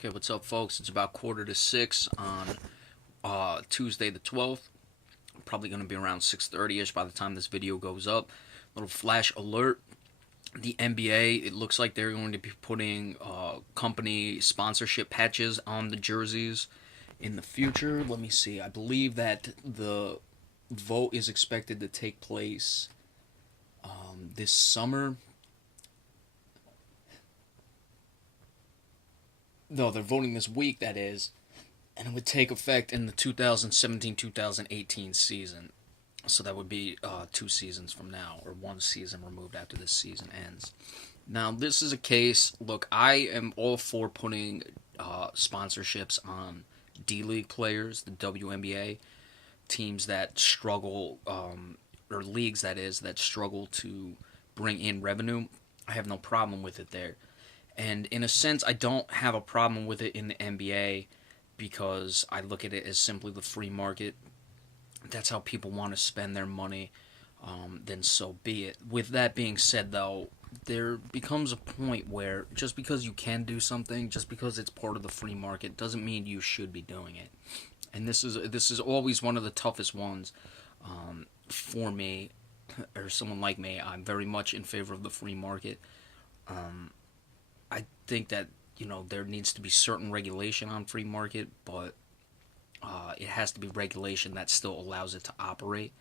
Okay, what's up, folks? It's about 5:45 on Tuesday the 12th. Probably going to be around 6:30ish by the time this video goes up. Little flash alert. The NBA, it looks like they're going to be putting company sponsorship patches on the jerseys in the future. Let me see. I believe that the vote is expected to take place this summer. No, they're voting this week, that is. And it would take effect in the 2017-2018 season. So that would be 2 seasons from now, or 1 season removed after this season ends. Now, this is a case. Look, I am all for putting sponsorships on D League players, the WNBA teams that struggle, or leagues that is, that struggle to bring in revenue. I have no problem with it there. And in a sense, I don't have a problem with it in the NBA because I look at it as simply the free market. That's how people want to spend their money, then so be it. With that being said, though, there becomes a point where just because you can do something, just because it's part of the free market, doesn't mean you should be doing it. And this is always one of the toughest ones for me, or someone like me. I'm very much in favor of the free market. I think that there needs to be certain regulation on free market, but it has to be regulation that still allows it to operate.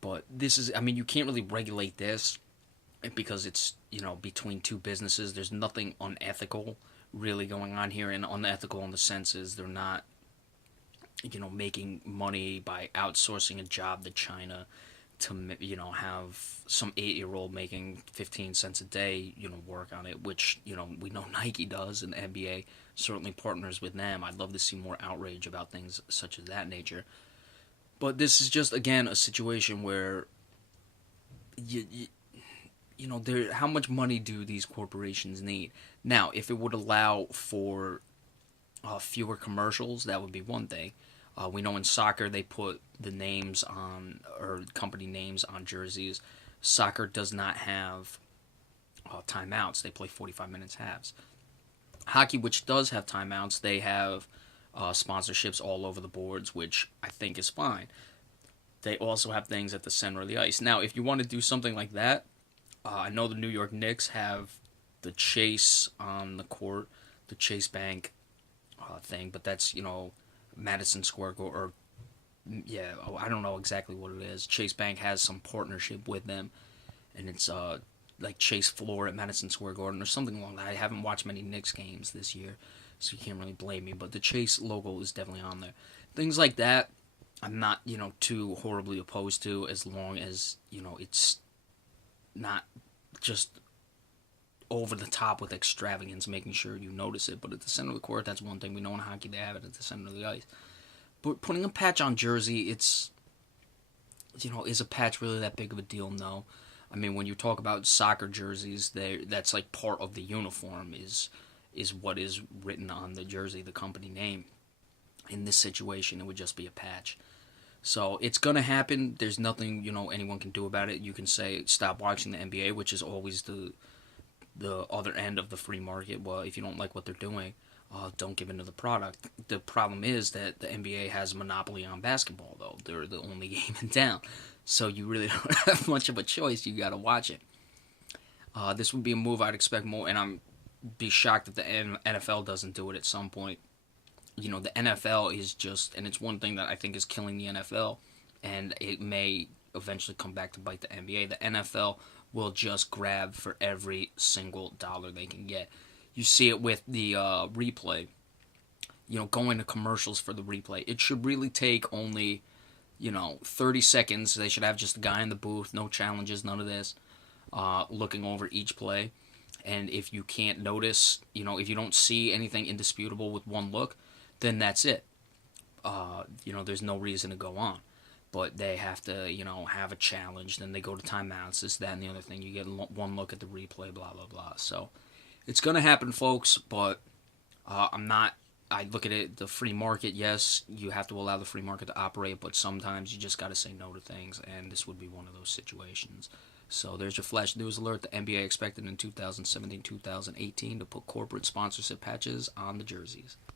But this is, I mean, you can't really regulate this because it's, between two businesses. There's nothing unethical really going on here, and unethical in the sense is they're not, making money by outsourcing a job to China to, have some 8-year-old making 15 cents a day, work on it, which, we know Nike does, and the NBA certainly partners with them. I'd love to see more outrage about things such as that nature. But this is just, again, a situation where, how much money do these corporations need? Now, if it would allow for fewer commercials, that would be one thing. We know in soccer they put the names on, or company names on jerseys. Soccer does not have timeouts. They play 45 minutes halves. Hockey, which does have timeouts, they have sponsorships all over the boards, which I think is fine. They also have things at the center of the ice. Now, if you want to do something like that, I know the New York Knicks have the Chase on the court, the Chase Bank thing, but that's, Madison Square or yeah, I don't know exactly what it is. Chase Bank has some partnership with them, and it's like Chase Floor at Madison Square Garden or something along that. I haven't watched many Knicks games this year, so you can't really blame me. But the Chase logo is definitely on there. Things like that, I'm not too horribly opposed to, as long as it's not just over the top with extravagance, making sure you notice it. But at the center of the court, that's one thing. We know in hockey they have it at the center of the ice. But putting a patch on jersey, it's, is a patch really that big of a deal? No. I mean, when you talk about soccer jerseys, that's like part of the uniform is what is written on the jersey, the company name. In this situation, it would just be a patch. So it's going to happen. There's nothing, anyone can do about it. You can say, stop watching the NBA, which is always the other end of the free market. Well, if you don't like what they're doing, don't give into the product. The problem is that the NBA has a monopoly on basketball, though. They're the only game in town. So you really don't have much of a choice. You got to watch it. This would be a move I'd expect more, and I'm be shocked if the NFL doesn't do it at some point. The NFL is just, and it's one thing that I think is killing the NFL, and it may eventually come back to bite the NBA. The NFL will just grab for every single dollar they can get. You see it with the replay. Going to commercials for the replay. It should really take only, 30 seconds. They should have just a guy in the booth, no challenges, none of this, looking over each play. And if you can't notice, if you don't see anything indisputable with one look, then that's it. There's no reason to go on. But they have to, have a challenge. Then they go to timeouts, this, that, and the other thing. You get one look at the replay, blah, blah, blah. So it's going to happen, folks, but I look at it, the free market, yes, you have to allow the free market to operate, but sometimes you just got to say no to things, and this would be one of those situations. So there's your flash news alert. The NBA expected in 2017-2018 to put corporate sponsorship patches on the jerseys.